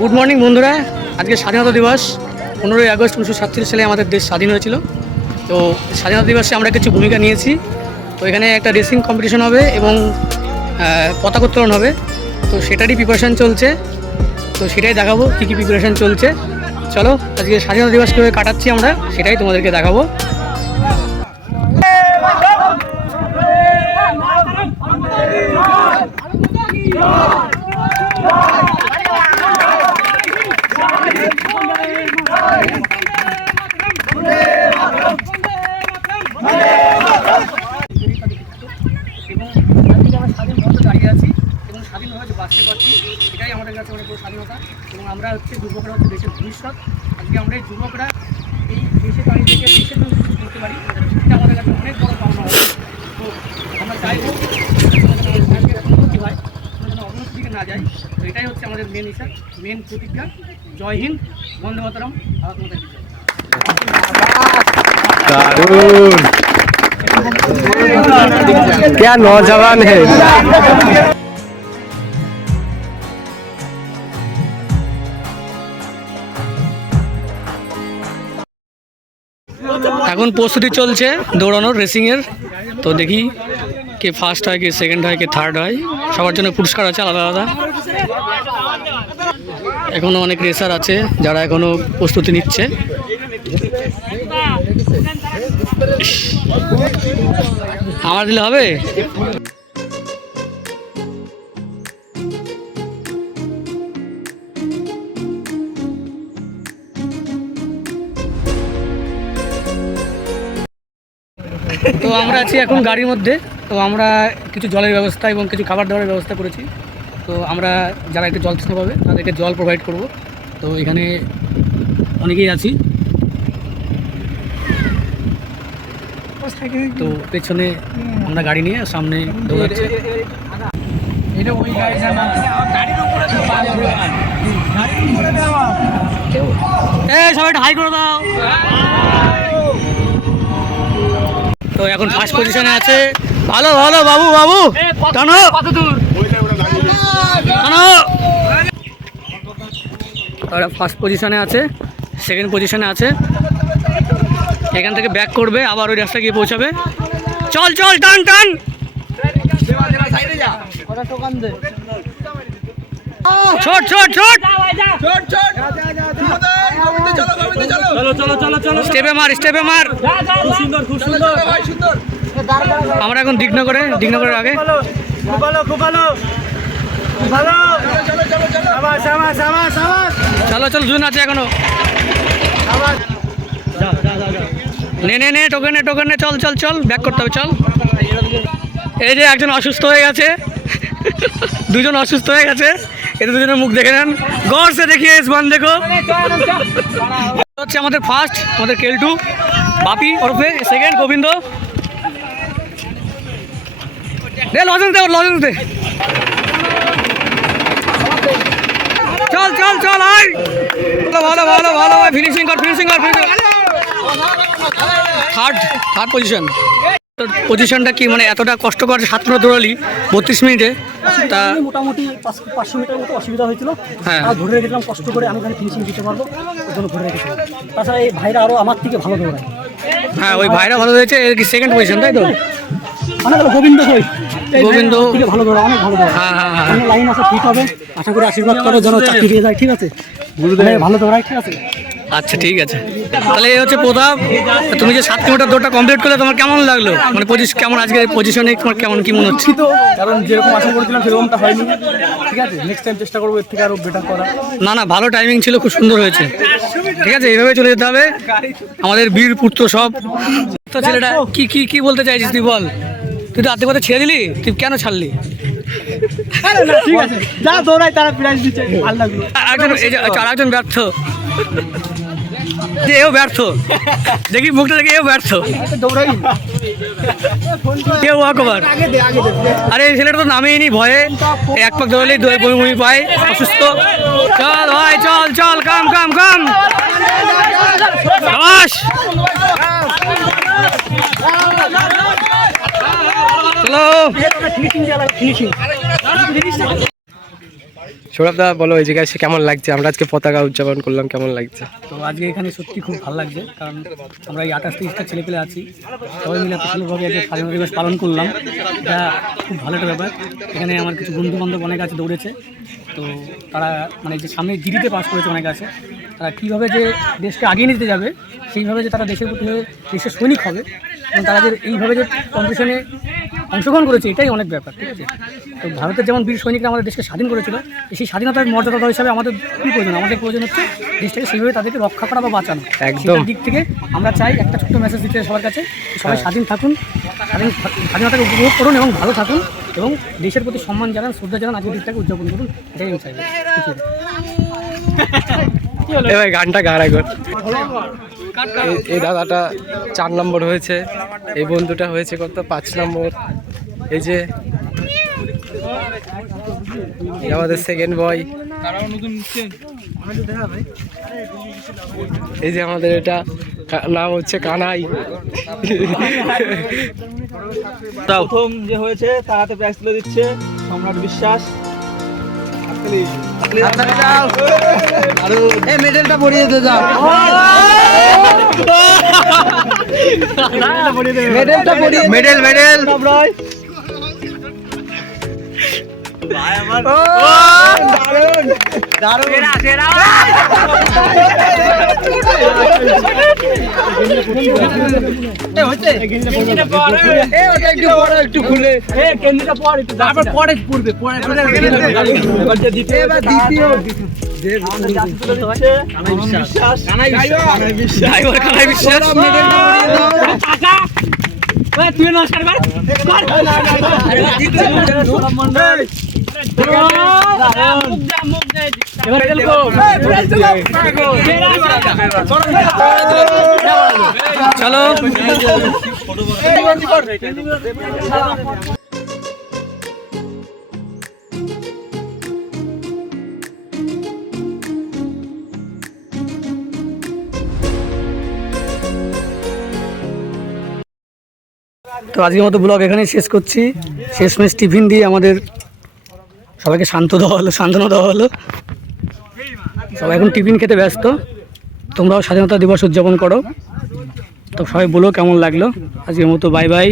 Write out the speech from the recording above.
Good morning বন্ধুরা। আজকে স্বাধীনতা দিবস 15ই আগস্ট 1947 সালে আমাদের দেশ স্বাধীন হয়েছিল। তো স্বাধীনতা দিবসে আমরা কিছু ভূমিকা নিয়েছি। তো এখানে একটা রেসিং কম্পিটিশন হবে এবং পতাকা উত্তোলন হবে। তো সেটারই প্রিপারেশান চলছে। তো সেটাই দেখাবো কী কী প্রিপারেশান চলছে। চলো আজকে স্বাধীনতা দিবস কীভাবে কাটাচ্ছি আমরা সেটাই তোমাদেরকে দেখাবো। স্বাধীনভাবে বাঁচতে পারছি, এটাই আমাদের কাছে অনেক বড় স্বাধীনতা। এবং আমরা হচ্ছে যুবকরা হচ্ছে দেশের ভবিষ্যৎ। আজকে আমরা এই যুবকরা এই দেশে দাঁড়িয়ে থেকে দেশের জন্য কিছু করতে পারি, এটা আমাদের কাছে অনেক বড় পাওনা হবে। তো আমরা চাইবো উন্নতি হয়, যেন অবনতির দিকে না যায়। তো এটাই হচ্ছে আমাদের মেন হিসাব, মেন প্রতিজ্ঞা। জয় হিন্দ, বন্দে মাতরম, ভারত মাতা কি জয়। क्या नौजवान है। এখন প্রস্তুতি চলছে দৌড়ানোর, রেসিংয়ের। তো দেখি কে ফার্স্ট হয়, কে সেকেন্ড হয়, কে থার্ড হয়। সবার জন্য পুরস্কার আছে আলাদা আলাদা। এখনও অনেক রেসার আছে যারা এখনও প্রস্তুতি নিচ্ছে। আমার দিলে হবে। তো আমরা আছি এখন গাড়ির মধ্যে। তো আমরা কিছু জলের ব্যবস্থা এবং কিছু খাবার দাবারের ব্যবস্থা করেছি। তো আমরা যারা একটু জল তৃষ্ণা পাবে তাদেরকে জল প্রোভাইড করব। তো এখানে অনেকেই আছি। তো পেছনে আমরা গাড়ি নিয়ে সামনে দৌড়াচ্ছি। সবাই হাই করে দাও। তো এখন ফার্স্ট পজিশনে আছে। ভালো ভালো বাবু বাবু টানো টানো। তারা ফার্স্ট পজিশনে আছে, সেকেন্ড পজিশনে আছে। এখান থেকে ব্যাক করবে, আবার ওই রাস্তা গিয়ে পৌঁছাবে। চল চল টান টান। ছোট ছোট ছোট। স্টেপে মার, স্টেপে মার। আমরা এখন দিগনগরের আগে। চলো চলো, দুজন আছে এখনো। নে নে নে, টোকেন নে, টোকেন নে। চল চল চল, ব্যাক করতে হবে, চল। এই যে একজন অসুস্থ হয়ে গেছে, দুজন অসুস্থ হয়ে গেছে। এদের দুজনের মুখ দেখে নেন, গড় সে দেখিয়ে ইসমান দেখো। হচ্ছে আমাদের ফার্স্ট, আমাদের কেলটু বাপি ওরফে সেকেন্ড গোবিন্দ। দে লজেন্স দে, লজেন্স দে। চল চল চল, আয়। ভালো ভালো ভালো, ফিনিশিং কর, ফিনিশিং কর, ফিনিশিং কর। Third position. পজিশনটা কি মানে এতটা কষ্টকর? 7 মিনিট দৌড়ালি 32 মিনিটে। তা মোটামুটি 500 মিটার মতো অসুবিধা হয়েছিল। হ্যাঁ, ধরে রেখেছিলাম কষ্ট করে, আমি এখানে ফিনিশিং দিতে পারবো ওই জন্য ধরে রেখেছিলাম। তাছাড়া এই ভাইরা আরও আমার থেকে ভালো দৌড়ায়। হ্যাঁ, ওই ভাইরা ভালো হয়েছে। এর কি সেকেন্ড পজিশন, তাই তো? অনেক গোবিন্দ থেকে ভালো দৌড়া, অনেক ভালো দৌড়া। হ্যাঁ হ্যাঁ হ্যাঁ, লাইন আছে, ঠিক হবে। আশা করি আশীর্বাদ করো যেন চাকরি পেয়ে যায়। ঠিক আছে, ভালো দৌড়ায়। ঠিক আছে, আচ্ছা ঠিক আছে। তাহলে এই হচ্ছে প্রতাপ। তুমি যে 7 কিলোমিটার দৌড়টা কমপ্লিট করলে তোমার কেমন লাগলো? মানে কেমন আজকে পজিশনে তোমার কেমন কি মনে হচ্ছে? তো কারণ যেরকম আশা করেছিলাম সেরকমটা হয়নি। ঠিক আছে, নেক্সট টাইম চেষ্টা করবো এর থেকে আরও বেটার করা। না না, ভালো টাইমিং ছিল, খুব সুন্দর হয়েছে। ঠিক আছে, এইভাবে চলে যেতে হবে। আমাদের বীর পুত্র সব। তো ছেলেটা কি কি কি বলতে চাইছিস তুই বল? তুই তো আর্ধেক কথা ছেড়ে দিলি, তুই কেন ছাড়লি? ঠিক আছে, যা দৌড়ায় তারা প্রাইজ দিচ্ছে, ভালো লাগলো। আরেকজন ব্যর্থ, এও ব্যর্থ। দেখি মুখটা দেখে এও ব্যর্থ, কেউ ওয়াকওভার। আরে এই ছেলেটা তো নামেই নি ভয়ে, এক পাক দৌড়ালেই বমি পায়, অসুস্থ। চল ভাই চল চল, কাম কাম কাম। চলো সৌরভদা বলো এই জায়গায় এসে কেমন লাগছে? আমরা আজকে পতাকা উদযাপন করলাম, কেমন লাগছে? তো আজকে এখানে সত্যি খুব ভালো লাগছে, কারণ আমরা এই 28-30টা ছেলেপেলে আছি, সবাই মিলে এত সুন্দরভাবে আজকে স্বাধীনতা দিবস পালন করলাম। এটা খুব ভালো একটা ব্যাপার। এখানে আমার কিছু বন্ধু বান্ধব অনেক আছে দৌড়েছে, তো তারা মানে যে সামনে জিডিতে পাস করেছে অনেক আছে, তারা কীভাবে যে দেশকে আগিয়ে নিতে যাবে, সেইভাবে যে তারা দেশের প্রতি হয়ে দেশের সৈনিক হবে, এবং তারা যে এইভাবে যে কম্পিটিশনে অংশগ্রহণ করেছে, এটাই অনেক ব্যাপার। ঠিক আছে, তো ভারতের যেমন বীর সৈনিকরা আমাদের দেশকে স্বাধীন করেছিল, সেই স্বাধীনতার মর্যাদা হিসাবে আমাদের কী প্রয়োজন? আমাদের প্রয়োজন হচ্ছে দেশটাকে সেইভাবে তাদেরকে রক্ষা করা বা বাঁচানো। একদম। সেই দিক থেকে আমরা চাই একটা ছোট্ট মেসেজ দিতে সবার কাছে, সবাই স্বাধীন থাকুন, স্বাধীনতাকে উপভোগ করুন এবং ভালো থাকুন, এবং দেশের প্রতি সম্মান জানান, শ্রদ্ধা জানান, আজকের দিকটাকে উদযাপন করুন, এটাই আমি চাইবো। ভাই গানটা গান একবার। এই দাদাটা 4 নম্বর হয়েছে, এই বন্ধুটা হয়েছে কত 5 নম্বর। এই যে আমাদের সেকেন্ড বয়, এই যে আমাদের এটা নাম হচ্ছে কানাই। প্রথম যে হয়েছে তার হাতে প্রাইজ তুলে দিচ্ছে সম্রাট বিশ্বাস। মেডেলটা পরিয়ে দে যাও, মেডেলটা পরিয়ে, মেডেল মেডেল একটু খুলে পরে পড়বে, তুই নমস্কার কর। চলো তো আজকের মতো ব্লগ এখানে শেষ করছি। শেষমেশ টিফিন দিয়ে আমাদের সবাইকে সান্ত্বনা দেওয়া হলো। সবাই এখন টিফিন খেতে ব্যস্ত। তোমরাও স্বাধীনতা দিবস উদযাপন করো। তো সবাই বলো কেমন লাগলো। আজকের মতো বাই বাই।